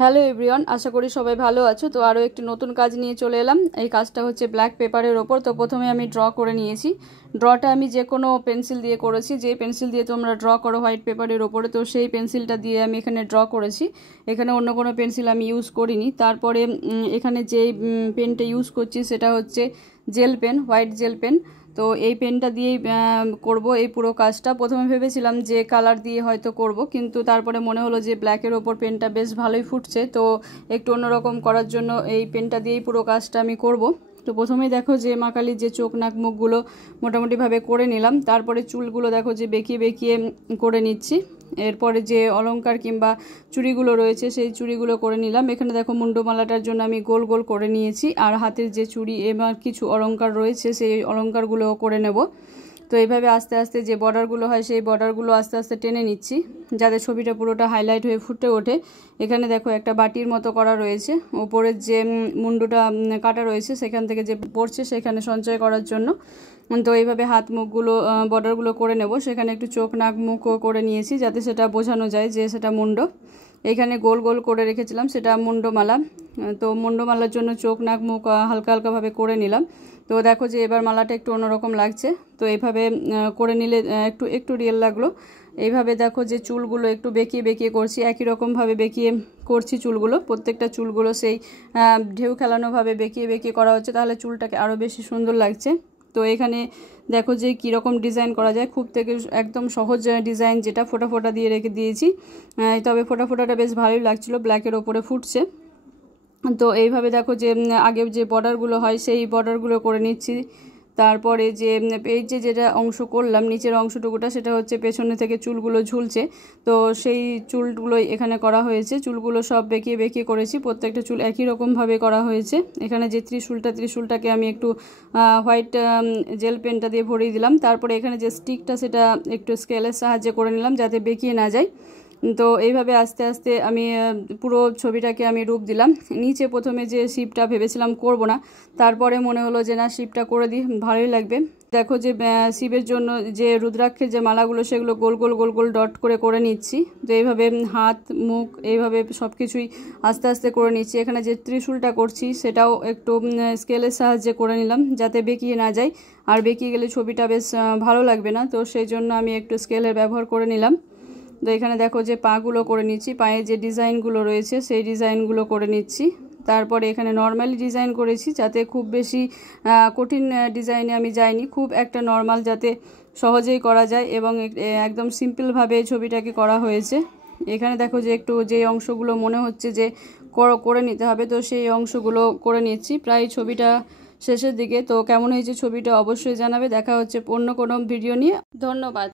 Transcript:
Hello everyone, আশা করি সবাই ভালো আছো। তো আরও একটি নতুন কাজ নিয়ে চলে এলাম। এই কাজটা হচ্ছে ব্ল্যাক পেপারের ওপর। তো প্রথমে আমি ড্র করে নিয়েছি। ড্রটা আমি যে কোনো পেন্সিল দিয়ে করেছি, যে পেন্সিল দিয়ে তোমরা ড্র করো হোয়াইট পেপারের ওপরে, তো সেই পেন্সিলটা দিয়ে আমি এখানে ড্র করেছি। এখানে অন্য কোনো পেন্সিল আমি ইউজ করিনি। তারপরে এখানে যে পেনটা ইউজ করছি সেটা হচ্ছে gel pen, white gel pen. তো এই পেনটা দিয়েই করব এই পুরো কাজটা। প্রথমে ভেবেছিলাম যে কালার দিয়ে হয়তো করব, কিন্তু তারপরে মনে হলো যে ব্ল্যাকের ওপর পেনটা বেশ ভালোই ফুটছে, তো একটু অন্যরকম করার জন্য এই পেনটা দিয়েই পুরো কাজটা আমি করব। তো প্রথমেই দেখো যে মা কালীর যে চোখ নাক মুখগুলো মোটামুটিভাবে করে নিলাম। তারপরে চুলগুলো দেখো যে বেঁকিয়ে বেঁকিয়ে করে নিচ্ছি। এরপরে যে অলংকার কিংবা চুড়িগুলো রয়েছে সেই চুড়িগুলো করে নিলাম। এখানে দেখো মুন্ডমালাটার জন্য আমি গোল গোল করে নিয়েছি, আর হাতের যে চুড়ি এবার কিছু অলংকার রয়েছে সেই অলংকারগুলো করে নেব। তো এইভাবে আস্তে আস্তে যে বর্ডারগুলো হয় সেই বর্ডারগুলো আস্তে আস্তে টেনে নিচ্ছি, যাতে ছবিটা পুরোটা হাইলাইট হয়ে ফুটে ওঠে। এখানে দেখো একটা বাটির মতো করা রয়েছে, ওপরের যে মুন্ডুটা কাটা রয়েছে সেখান থেকে যে পড়ছে সেখানে সঞ্চয় করার জন্য। তো এইভাবে হাত মুখগুলো বর্ডারগুলো করে নেব। সেখানে একটু চোখ নাক মুখও করে নিয়েছি, যাতে সেটা বোঝানো যায় যে সেটা মুন্ড। এখানে গোল গোল করে রেখেছিলাম সেটা মুন্ডমালা। তো মুন্ডমালার জন্য চোখ নাক মুখ হালকা হালকাভাবে করে নিলাম। তো দেখো যে এবার মালাটা একটু অন্যরকম লাগছে। তো এইভাবে করে নিলে একটু একটু রিয়েল লাগলো। এইভাবে দেখো যে চুলগুলো একটু বেঁকিয়ে বেঁকিয়ে করছি, একই রকমভাবে বেঁকিয়ে করছি চুলগুলো। প্রত্যেকটা চুলগুলো সেই ঢেউ খেলানোভাবে বেঁকিয়ে বেঁকিয়ে করা হচ্ছে, তাহলে চুলটাকে আরও বেশি সুন্দর লাগছে। তো এখানে দেখো যে কীরকম ডিজাইন করা যায়, খুব থেকে একদম সহজ ডিজাইন, যেটা ফোটা ফোটা দিয়ে রেখে দিয়েছি। তবে ফোটা ফোটাটা বেশ ভালোই লাগছিলো, ব্ল্যাকের ওপরে ফুটছে। তো এইভাবে দেখো যে আগে যে বর্ডারগুলো হয় সেই বর্ডারগুলো করে নিচ্ছি। তারপরে যে পেজে যেটা অংশ করলাম নিচের অংশটুকুটা, সেটা হচ্ছে পেছনে থেকে চুলগুলো ঝুলছে, তো সেই চুলগুলোই এখানে করা হয়েছে। চুলগুলো সব বেঁকিয়ে বেঁকিয়ে করেছি, প্রত্যেকটা চুল একই রকমভাবে করা হয়েছে। এখানে যে ত্রিশূলটাকে আমি একটু হোয়াইট জেল পেনটা দিয়ে ভরিয়ে দিলাম। তারপরে এখানে যে স্টিকটা সেটা একটু স্কেলের সাহায্যে করে নিলাম, যাতে বেঁকিয়ে না যায়। তো এইভাবে আস্তে আস্তে আমি পুরো ছবিটাকে আমি রূপ দিলাম। নিচে প্রথমে যে শিপটা ভেবেছিলাম করব না, তারপরে মনে হলো যে না, শিপটা করে দিই, ভালোই লাগবে। দেখো যে শিবের জন্য যে রুদ্রাক্ষের যে মালাগুলো সেগুলো গোল গোল গোল গোল ডট করে করে নিচ্ছি। তো এইভাবে হাত মুখ এইভাবে সব কিছুই আস্তে আস্তে করে নিচ্ছি। এখানে যে ত্রিশূলটা করছি সেটাও একটু স্কেলের সাহায্যে করে নিলাম, যাতে বেঁকিয়ে না যায়। আর বেঁকিয়ে গেলে ছবিটা বেশ ভালো লাগবে না, তো সেই জন্য আমি একটু স্কেলের ব্যবহার করে নিলাম। তো এখানে দেখো যে পাগুলো করে নিচ্ছি, পায়ে যে ডিজাইনগুলো রয়েছে সেই ডিজাইনগুলো করে নিচ্ছি। তারপরে এখানে নর্মালি ডিজাইন করেছি, যাতে খুব বেশি কঠিন ডিজাইনে আমি যাইনি, খুব একটা নর্মাল যাতে সহজেই করা যায়, এবং একদম সিম্পলভাবে ছবিটাকে করা হয়েছে। এখানে দেখো যে একটু যে অংশগুলো মনে হচ্ছে যে করে নিতে হবে, তো সেই অংশগুলো করে নিচ্ছি। প্রায় ছবিটা শেষের দিকে। তো কেমন হয়েছে ছবিটা অবশ্যই জানাবে। দেখা হচ্ছে অন্য কোনো ভিডিও নিয়ে। ধন্যবাদ।